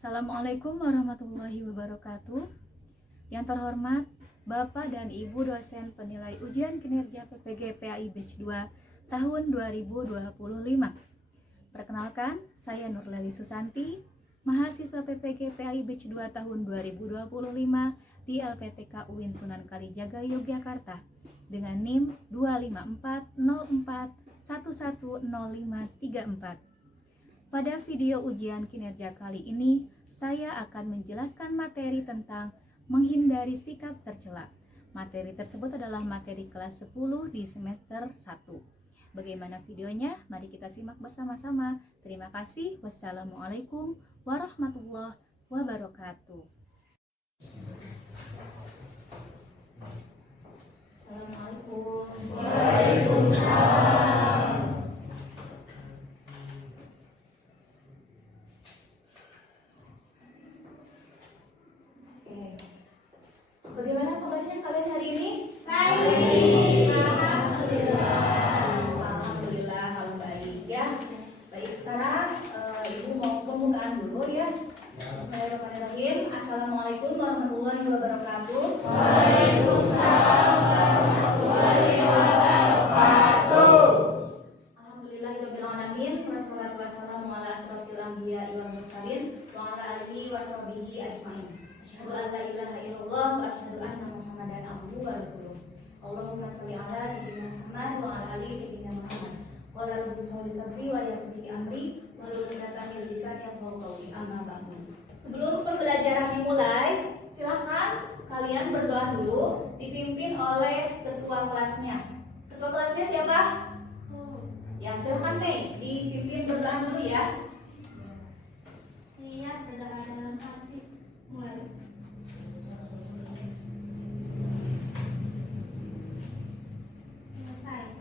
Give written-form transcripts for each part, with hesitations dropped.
Assalamualaikum warahmatullahi wabarakatuh. Yang terhormat Bapak dan Ibu dosen penilai ujian kinerja PPG PAI Batch 2 tahun 2025. Perkenalkan, saya Nurleli Susanti, mahasiswa PPG PAI Batch 2 tahun 2025 di LPTK UIN Sunan Kalijaga Yogyakarta dengan NIM 25404110534. Pada video ujian kinerja kali ini, saya akan menjelaskan materi tentang menghindari sikap tercela. Materi tersebut adalah materi kelas 10 di semester 1. Bagaimana videonya? Mari kita simak bersama-sama. Terima kasih. Wassalamualaikum warahmatullahi wabarakatuh. Assalamualaikum. Waalaikumsalam. Bagaimana kabarnya kalian hari ini? Baik. Alhamdulillah kalau baik ya. Baik, sekarang Ibu mau pembukaan dulu ya. Bismillahirrahmanirrahim. Assalamualaikum warahmatullahi wabarakatuh. Waalaikumsalam warahmatullahi wabarakatuh. Alhamdulillahirabbil alamin wassalatu wassalamu ala asrofil anbiya'i wal mursalin wa ala alihi washabihi ajmain. Asyhadu an la ilaha illallah wa asyhadu anna Muhammadan abduhu wa rasuluh. Allahumma shalli ala sayyidina Muhammad wa ala ali sayyidina Muhammad. Wa la tusawwi sabri wa yassir amri wa la tuqatil lisan yafqahu qawli amma ba'du. Sebelum pembelajaran dimulai, silakan kalian berdoa dulu dipimpin oleh ketua kelasnya. Ketua kelasnya siapa? Ya, silakan Mei dipimpin berdoa dulu ya. Siap berdoa dalam hati. Mulai. Selesai.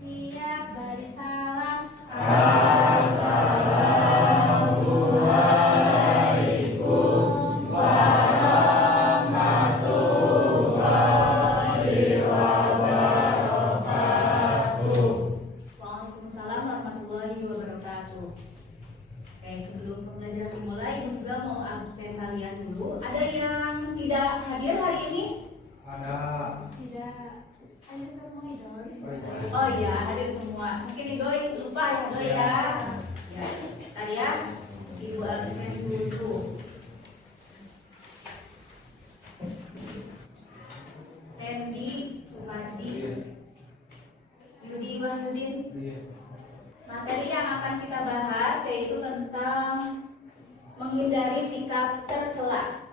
Siap beri salam. Assalamualaikum warahmatullahi wabarakatuh. Waalaikumsalam warahmatullahi wabarakatuh. Oke, sebelum pembelajaran dimulai, Ibu juga mau absen kalian dulu. Ada yang tidak hadir hari ini? Ada. Tidak. Ada semua idol. Oh iya, hadir semua. Mungkin Idoy lupa ya, Idoy ya. Ya, tadi ya, Ibu absen dulu. Randy, Supadi, Yudi Wahyudin. Materi yang akan kita bahas yaitu tentang menghindari sikap tercela.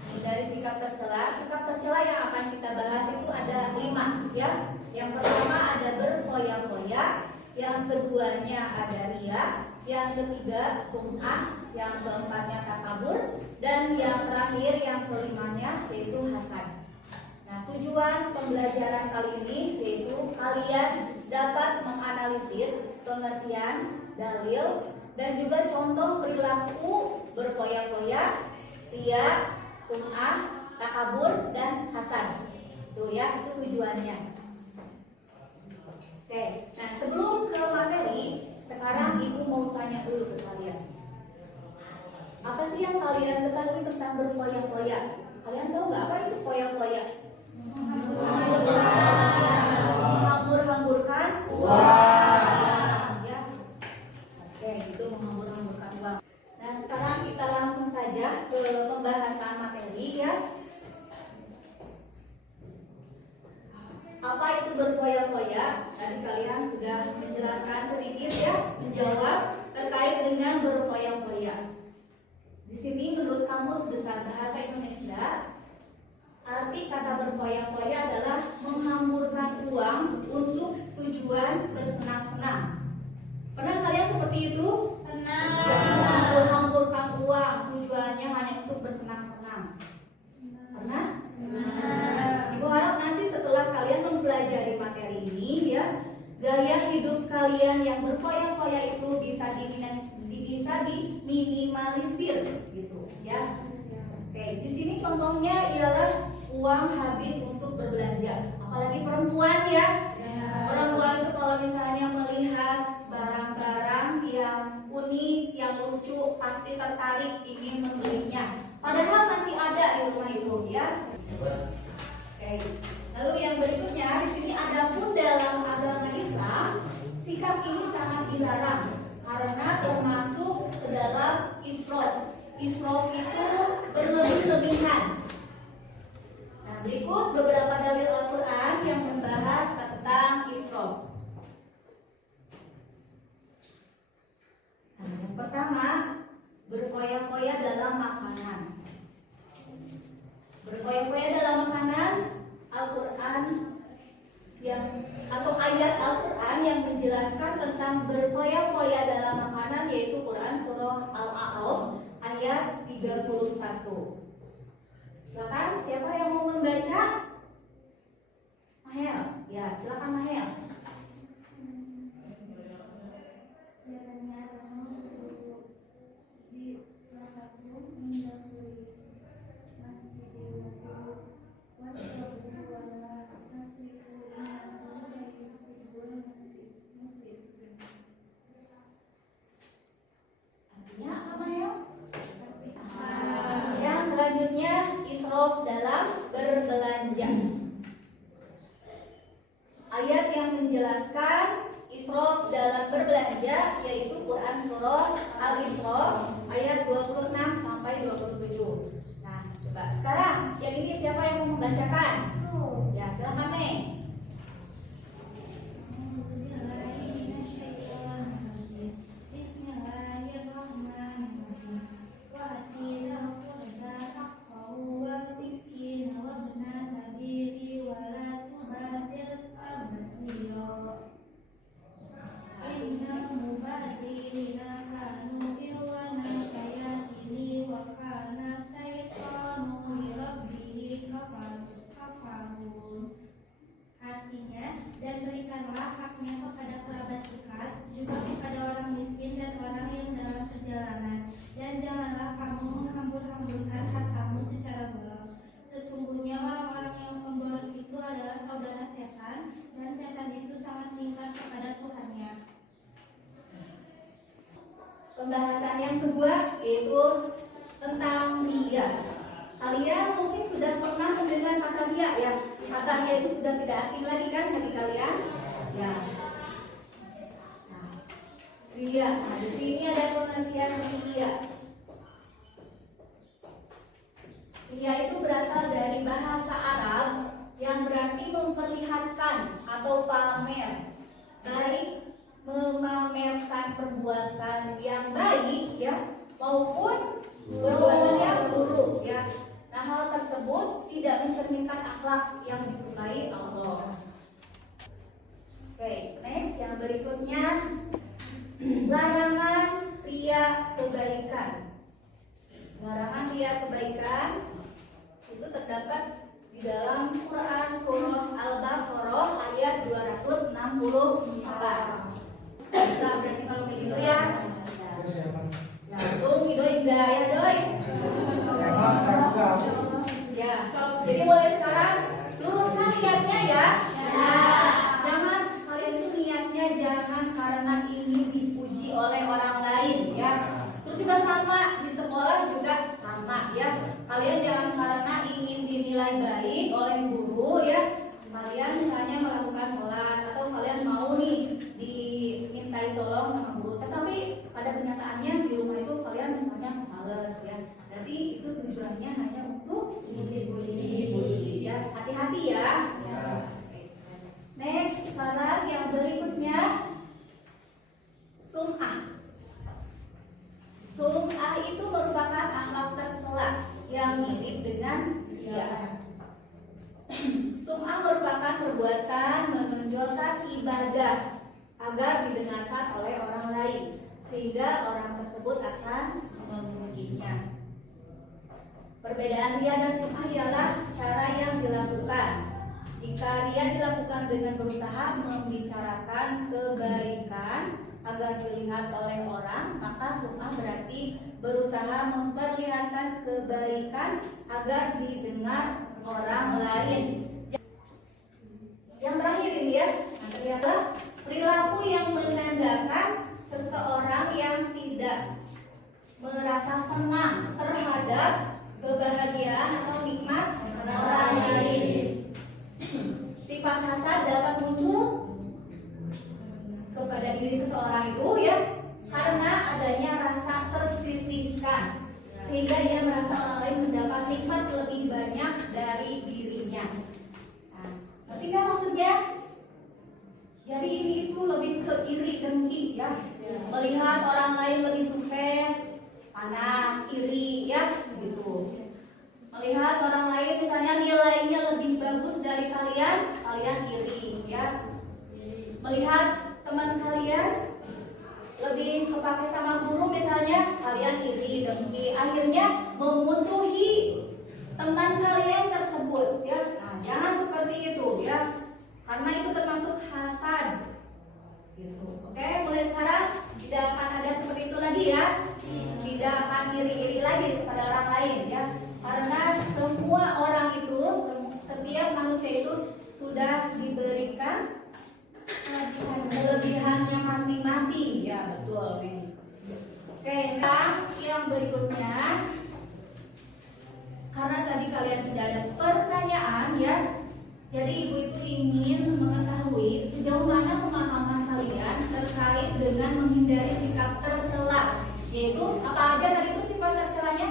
Menghindari sikap tercela. Sikap tercela yang akan kita bahas itu ada 5 ya. Yang pertama ada berfoya-foya, yang keduanya ada ria, yang ketiga sum'ah, yang keempatnya takabur, dan yang terakhir yang kelimanya yaitu hasad. Nah, tujuan pembelajaran kali ini yaitu kalian dapat menganalisis pengertian, dalil, dan juga contoh perilaku berfoya-foya, ria, sum'ah, takabur, dan hasad. Itu ya, itu tujuannya. Oke, nah sebelum ke materi, sekarang Ibu mau tanya dulu ke kalian. Apa sih yang kalian ketahui tentang berfoya-foya? Kalian tahu nggak apa itu foya-foya? Menghambur-hamburkan uang. Ya. Oke, itu menghambur-hamburkan uang. Nah, sekarang kita langsung saja ke pembahasan materi ya. Apa itu berfoya-foya? Tadi kalian sudah menjelaskan sedikit ya, menjawab terkait dengan berfoya-foya. Di sini menurut Kamus Besar Bahasa Indonesia, arti kata berfoya-foya adalah menghamburkan uang untuk tujuan bersenang-senang. Pernah kalian seperti itu? Pernah. Jadi menghambur-hamburkan uang tujuannya hanya untuk bersenang-senang. Pernah? Ibu harap nanti setelah kalian mempelajari materi ini ya, gaya hidup kalian yang berfoya-foya itu bisa diminimalisir gitu ya. Oke, di sini contohnya ialah uang habis untuk berbelanja, apalagi perempuan ya. Perempuan itu kalau misalnya melihat barang-barang yang unik, yang lucu, pasti tertarik ingin membelinya. Padahal masih ada di rumah itu ya. Oke. Lalu yang berikutnya di sini ada pun dalam agama Islam sikap ini sangat dilarang karena termasuk ke dalam israf. Israf itu berlebih-lebihan. Nah, berikut beberapa dalil Al-Quran yang membahas tentang israf. Nah, yang pertama, berfoya-foya dalam makanan. Berfoya-foya dalam makanan, Al-Quran atau ayat Al-Quran yang menjelaskan tentang berfoya-foya dalam makanan yaitu Quran Surah Al-A'raf ayat 31. Silakan, siapa yang mau membaca? Mahel, ya silakan Mahel. Artinya apa Mahel? Yang selanjutnya israf dalam berbelanja. Ayat yang menjelaskan israf dalam berbelanja yaitu Quran Surah Al-Isra ayat 26 sampai 27. Nah, coba sekarang yang ini siapa yang mau membacakan? Ya, silakan Mei. Artinya, dan berikanlah haknya kepada kerabat dekat, juga kepada orang miskin dan orang yang dalam perjalanan. Dan janganlah kamu menghambur-hamburkan hartamu secara boros. Sesungguhnya orang-orang yang memboros itu adalah saudara setan, dan setan itu sangat ingkar kepada Tuhannya. Pembahasan yang kedua yaitu tentang riya. Kalian mungkin sudah pernah mendengar kata riya ya. Kata riya itu sudah tidak asing lagi kan bagi kalian? Ya. Nah, riya. Nah, di sini ada pengertian riya. Riya itu berasal dari bahasa Arab yang berarti memperlihatkan atau pamer, baik memamerkan perbuatan yang baik ya maupun perbuatan yang buruk ya. Nah, hal tersebut tidak mencerminkan akhlak yang disukai Allah. Oke, next yang berikutnya larangan riya kebaikan. Larangan riya kebaikan itu terdapat di dalam Quran Surah Al-Baqarah ayat 264. Bisa berarti kalau begitu ya. Ya, tuh itu hidayah doi. Ya, jadi mulai sekarang luruskan niatnya ya. Jangan kalian itu niatnya jangan karena ingin dipuji oleh orang lain ya. Terus juga sama di sekolah juga sama ya. Kalian jangan karena ingin dinilai baik oleh guru ya. Kalian misalnya melakukan sholat atau kalian mau nih dimintai tolong sama guru, tetapi pada kenyataannya di rumah itu kalian misalnya males ya. Berarti itu tujuannya hanya untuk dipuji ya. Hati-hati ya. Next, sekarang yang berikutnya sum'ah. Sum'ah itu merupakan akhlak tercela yang mirip dengan riya. Sum'ah merupakan perbuatan menonjolkan ibadah agar didengarkan oleh orang lain sehingga orang tersebut akan memujinya. Perbedaan riya dan sum'ah ialah cara yang dilakukan. Jika riya dilakukan dengan berusaha membicarakan kebaikan agar dilihat oleh orang, maka sum'ah berarti berusaha memperlihatkan kebaikan agar didengar orang lain. Yang terakhir ini ya, adalah perilaku yang menandakan seseorang yang tidak merasa senang terhadap kebahagiaan atau nikmat orang lain. Sifat hasad dapat muncul kepada diri seseorang itu ya karena adanya rasa tersisihkan, sehingga ia merasa orang lain mendapat nikmat lebih banyak dari dirinya. Nah, ngerti kan maksudnya? Jadi ini itu lebih ke iri dengki ya. Melihat orang lain lebih sukses, panas, iri ya, gitu. Melihat orang lain misalnya nilainya lebih bagus dari kalian, kalian iri ya. Melihat teman kalian lebih kepake sama guru misalnya, kalian iri dengki, akhirnya memusuhi teman kalian tersebut ya. Nah, jangan seperti itu ya, karena itu termasuk hasad gitu. Oke, mulai sekarang tidak akan ada seperti itu lagi ya. Tidak akan iri-iri lagi kepada orang lain ya, karena semua orang itu, setiap manusia itu sudah diberikan kelebihannya masing-masing ya, betul nih. Oke, nah yang berikutnya, karena tadi kalian tidak ada pertanyaan ya, jadi ibu itu ingin mengetahui sejauh mana pemahaman kalian terkait dengan menghindari sikap tercela, yaitu apa aja tadi itu sifat tercelanya?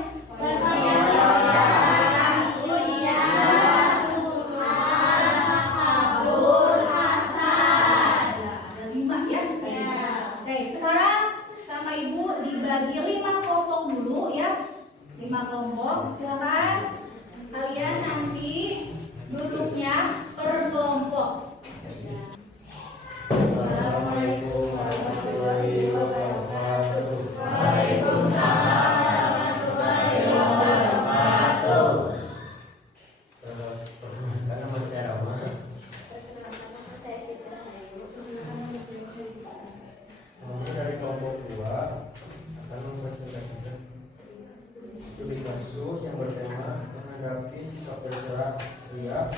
Dibagi 5 kelompok dulu ya, 5 kelompok. Silakan kalian nanti duduknya per kelompok. Assalamualaikum warahmatullahi wabarakatuh. Waalaikumsalam warahmatullahi wabarakatuh. Karena masih ramah. Dari kelompok 2 akan mempresentasikan studi kasus yang bertema menanggapi sikap tercela pria,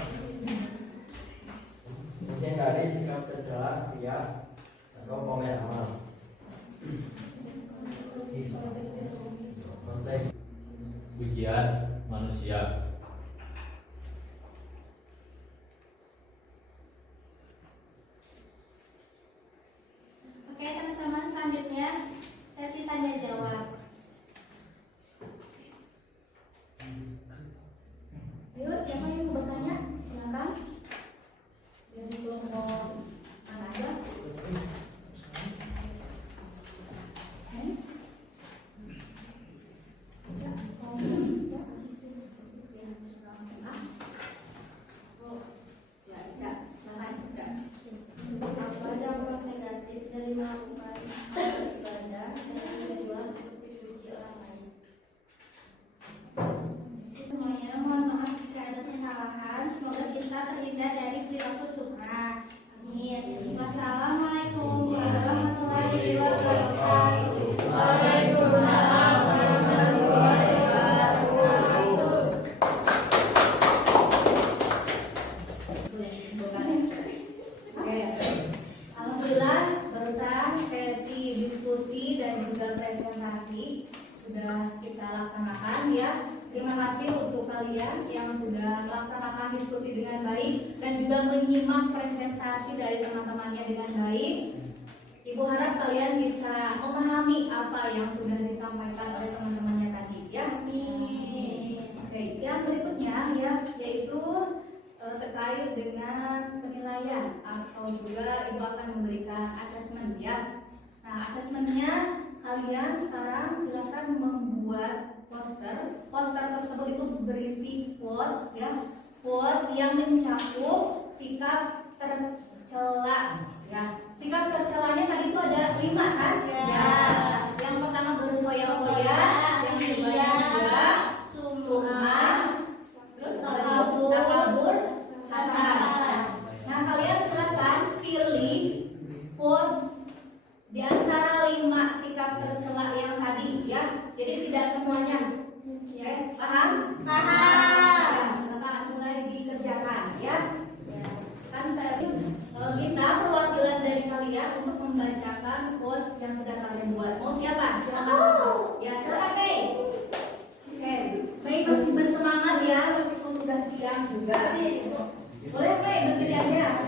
menghindari sikap tercela pria atau pamer amal. Konteks Pujian manusia. Oke teman-teman, selanjutnya sesi tanya jawab. Ayo, siapa yang mau bertanya? Silakan. Dari kelompok mana aja? Apa dampak negatif dari melakukan ibadah dan tujuan untuk dipuji orang lain? Semuanya mohon maaf jika ada kesalahan. Semoga kita terhindar dari perilaku sukra. Amin. Wassalamualaikum warahmatullahi wabarakatuh. Waalaikumsalam warahmatullahi wabarakatuh. Oke. Alhamdulillah barusan sesi diskusi dan juga presentasi sudah kita laksanakan ya. Terima kasih untuk kalian yang sudah melaksanakan diskusi dengan baik dan juga menyimak presentasi dari teman-temannya dengan baik. Ibu harap kalian bisa memahami apa yang sudah disampaikan oleh teman-temannya tadi ya. Oke, yang berikutnya ya, yaitu terkait dengan penilaian atau juga ibu akan memberikan asesmen ya. Nah, asesmennya kalian sekarang silakan membuat poster. Poster tersebut itu berisi quotes ya, quotes yang mencakup sikap tercela ya. Sikap tercelanya tadi itu ada 5 kan? Ya. Yang pertama berfoya-foya, yang kedua juga summa, terus takabur, hasad. Nah, kalian silakan pilih quotes di antara 5 sikap tercela yang tadi ya. Jadi tidak semuanya. Ya, paham? Paham. Ya, silakan mulai dikerjakan ya. Kan tadi kita perwakilan dari kalian untuk membacakan quotes yang sudah kalian buat. Mau siapa? Silakan. Ya, silakan Mei. Oke, Mei masih bersemangat ya, meskipun sudah siang juga. Boleh Mei berdiri aja.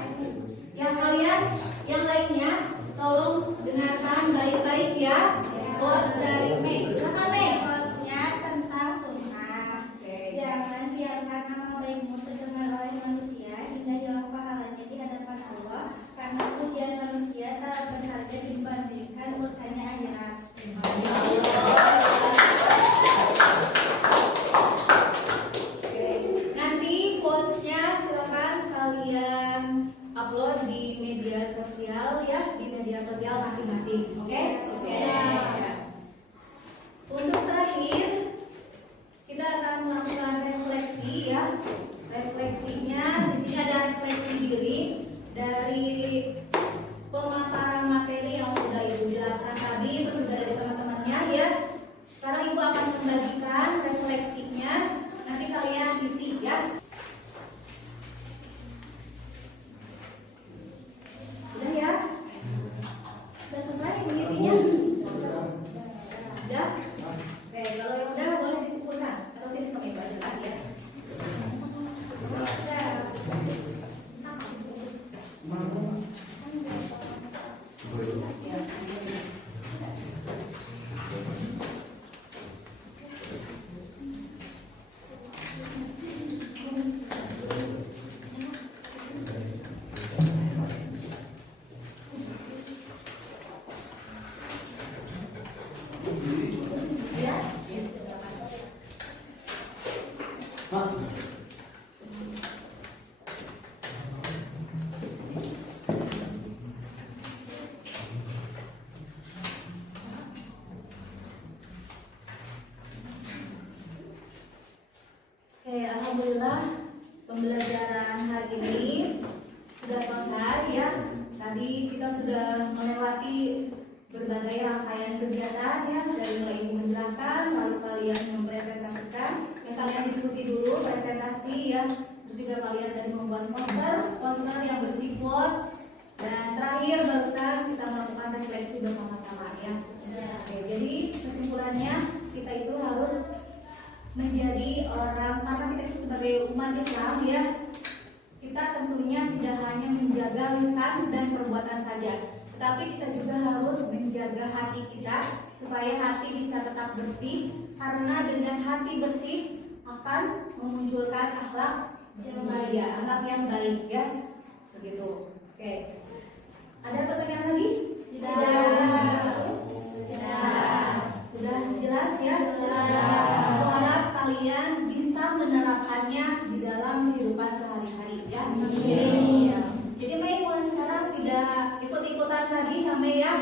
Yang kalian, yang lainnya, tolong dengarkan baik-baik ya. Quotes dari Mei. Silakan Mei. Quotes-nya tentang sunnah. Jangan biarkan nama baikmu terdengar oleh manusia hingga hilang pahalanya di hadapan Allah, karena pujian manusia tak berharga dibandingkan urtanya akhirat. Nanti quotes-nya silakan kalian upload di media sosial ya, di media sosial masing-masing. Oke? Ya. Untuk terakhir kita akan melakukan refleksi ya. Refleksinya di sini ada refleksi diri dari pemaparan materi yang sudah Ibu jelaskan tadi, itu sudah dari teman-temannya ya. Sekarang Ibu akan membagikan refleksinya, nanti kalian isi ya. Udah ya? Udah selesai mengisinya? Udah? Oke, kalau yang udah boleh dikumpulkan atau sini sama Ibu aja lagi ya. Oke, alhamdulillah pembelajaran hari ini sudah selesai ya. Tadi kita sudah melewati berbagai rangkaian kegiatan ya, dari mulai Ibu menjelaskan, lalu kalian mempresentasikan, ya kalian diskusi dulu presentasi ya, terus juga kalian tadi membuat poster yang berisi quotes, dan terakhir barusan kita melakukan refleksi bersama-sama ya. Oke, jadi kesimpulannya kita itu harus menjadi orang, karena kita itu sebagai umat Islam ya, kita tentunya tidak hanya menjaga lisan dan perbuatan saja, tetapi kita juga harus menjaga hati kita supaya hati bisa tetap bersih, karena dengan hati bersih akan memunculkan akhlak yang mulia, akhlak yang baik ya, begitu. Oke, ada pertanyaan lagi? Sudah jelas ya? Harap kalian bisa menerapkannya di dalam kehidupan sehari-hari ya. Jadi Mei mulai sekarang tidak ikut-ikutan lagi ya Mei ya.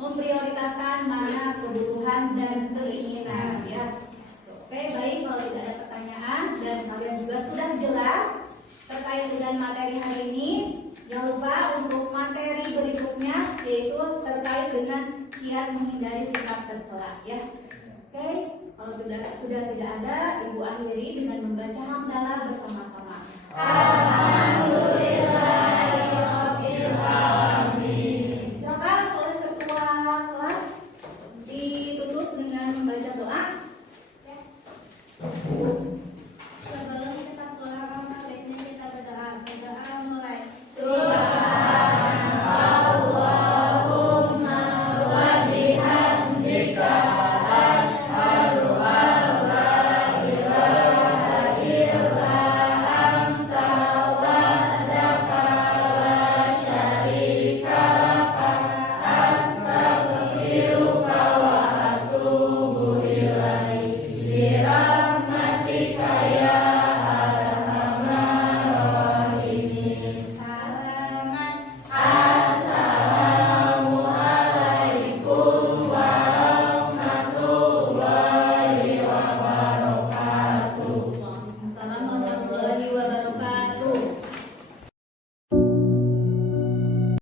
Memprioritaskan mana kebutuhan dan keinginan ya. Oke, baik, kalau tidak ada pertanyaan dan kalian juga sudah jelas terkait dengan materi hari ini, jangan lupa untuk materi berikutnya yaitu terkait dengan kiat menghindari sikap tercela ya. Oke, kalau sudah tidak ada, Ibu akhiri dengan membaca hamdalah bersama-sama. Alhamdulillahirabbil alamin.